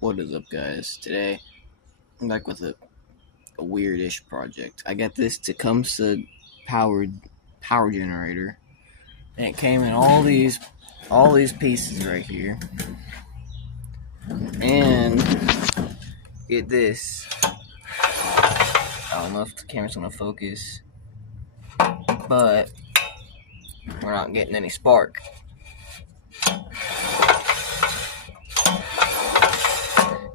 What is up, guys? Today I'm back with a weirdish project. I got this TEHCUMSUH power generator, and it came in all these pieces right here. And get this. I don't know if the camera's gonna focus, but we're not getting any spark.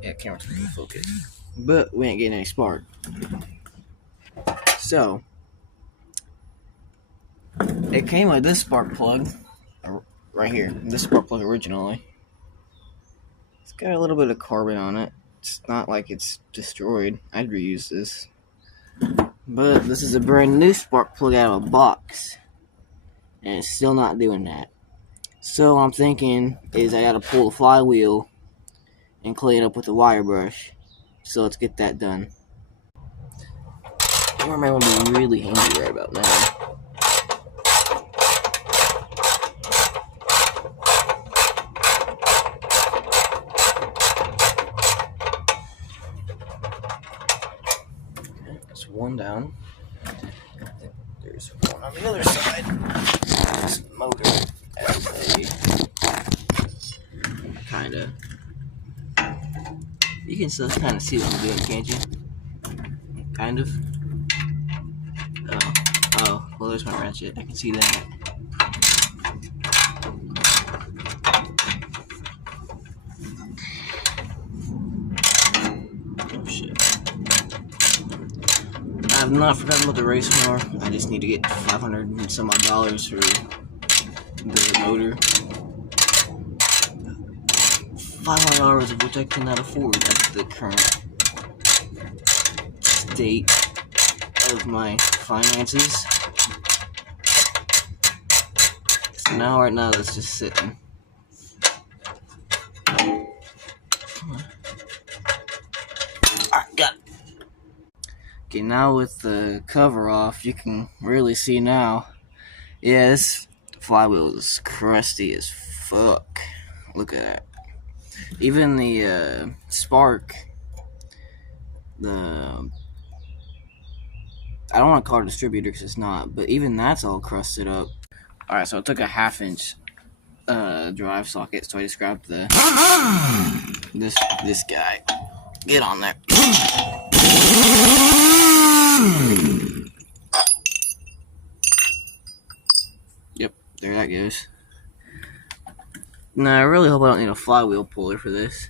Yeah, camera's gonna focus, but we ain't getting any spark. So it came with this spark plug right here. This spark plug originally. It's got a little bit of carbon on it. It's not like it's destroyed. I'd reuse this. But this is a brand new spark plug out of a box, and it's still not doing that. So I'm thinking is I gotta pull the flywheel and clean it up with the wire brush. So let's get that done. Cameraman will be really handy right about now. That's one down. There's one on the other side. This motor has a kinda. You can still kind of see what I'm doing, can't you? Kind of. Oh, well, there's my ratchet. I can see that. Oh shit. I have not forgotten about the race car. I just need to get $500 and some odd dollars for the motor. $500 of which I cannot afford at the current state of my finances. So right now that's just sitting. Alright, got it. Okay, now with the cover off, you can really see now. Yeah, this flywheel is crusty as fuck. Look at that. Even the spark, I don't want to call it a distributor because it's not, but even that's all crusted up. Alright, so I took a 1/2 inch drive socket, so I just grabbed this guy. Get on there. Yep, there that goes. Now I really hope I don't need a flywheel puller for this.